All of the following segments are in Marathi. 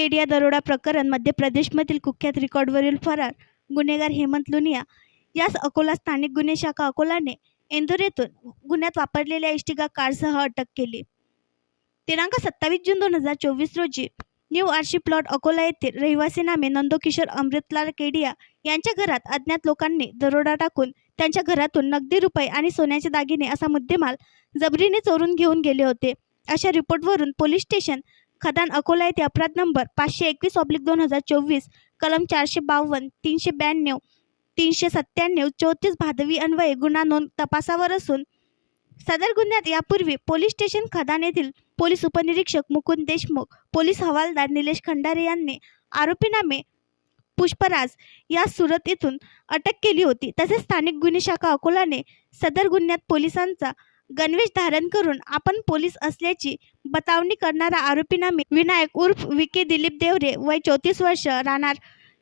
केडिया दरोडा प्रकरण मध्य प्रदेशमधील कुख्यात रेकॉर्डवरील फरार गुन्हेगार हेमंत लुनिया यास अकोला स्थानिक गुन्हे शाखा अकोलाने इंदूर येथून गुन्ह्यात वापरलेल्या इष्टिका कारसह अटक केली. दिनांक 27 जून 2024 रोजी न्यू आरशी प्लॉट अकोला येथील रहिवासी नामे नंदकिशोर अमृतलाल केडिया यांच्या घरात अज्ञात लोकांनी दरोडा टाकून त्यांच्या घरातून नगदी रुपये आणि सोन्याचे दागिने असा मुद्देमाल जबरीने चोरून घेऊन गेले होते. अशा रिपोर्टवरून पोलीस स्टेशन खदान अकोला येथे अपराध नंबर 521/2024 कलम 452, 392, 397, 34 भादवी अन्वये गुन्हा नोंद तपासावर असून सदर गुन्ह्यात यापूर्वी पोलीस स्टेशन खदान येथील पोलीस उपनिरीक्षक मुकुंद देशमुख, पोलीस हवालदार निलेश खंडारे यांनी आरोपी नामे पुष्पराज या सुरत येथून अटक केली होती. तसेच स्थानिक गुन्हे शाखा अकोलाने सदर गुन्ह्यात पोलिसांचा गणवेश धारण करून आपण पोलीस असल्याची बतावणी करणारा आरोपी नामे विनायक उर्फ विके दिलीप देवरे वय 34 वर्ष राहणार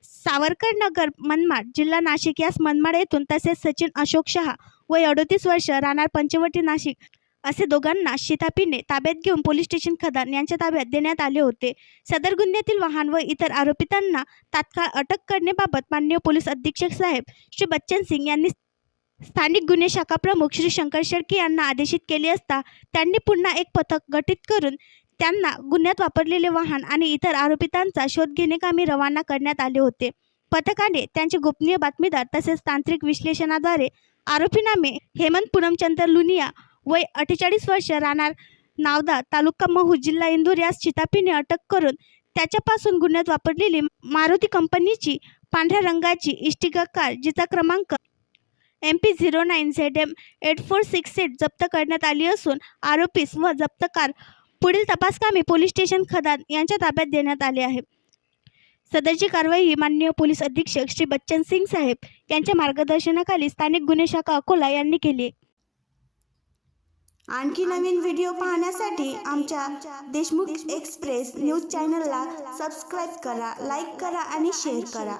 सावरकर नगर मनमाड जिल्हा नाशिक यास मनमाड येथून तसेच सचिन अशोक शहा वय 38 वर्ष राहणार पंचवटी नाशिक असे दोघांना शिताफीने ताब्यात घेऊन पोलीस स्टेशन खदान यांच्या ताब्यात देण्यात आले होते. सदर गुन्ह्यातील वाहन व इतर आरोपितांना तात्काळ अटक करण्याबाबत माननीय पोलीस अधीक्षक साहेब श्री बच्चन सिंग यांनी स्थानिक गुन्हे शाखा प्रमुख श्री शंकर शेळके यांना आदेशित केले असता त्यांनी पुन्हा एक पथक गठीत करून त्यांना गुन्ह्यात वापरलेले वाहन आणि इतर आरोपितांचा शोध घेण्याकामी रवाना करण्यात आले होते. पथकाने त्यांचे गोपनीय बातमीदार तसेच तांत्रिक विश्लेषणाद्वारे आरोपी नामे हेमंत पूनमचंद्र लुनिया वय 48 वर्ष राहणार नावदा तालुका महू जिल्हा इंदूर यास शिताफीने अटक करून त्याच्यापासून गुन्ह्यात वापरलेली मारुती कंपनीची पांढऱ्या रंगाची इष्टिका कार जिचा क्रमांक MP09ZM 8468 जप्त करण्यात आली असून आरोपीस व जप्त कार पुढील तपासकामी पोलीस स्टेशन खदान यांच्या ताब्यात देण्यात आले आहे. सदरची कारवाई ही माननीय पोलीस अधीक्षक श्री बच्चन सिंग साहेब यांच्या मार्गदर्शनाखाली स्थानिक गुन्हे शाखा अकोला यांनी केली. आणखी नवीन व्हिडिओ पाहण्यासाठी आमच्या देशमुख एक्सप्रेस न्यूज चॅनलला सबस्क्राईब करा, लाईक करा आणि शेअर करा.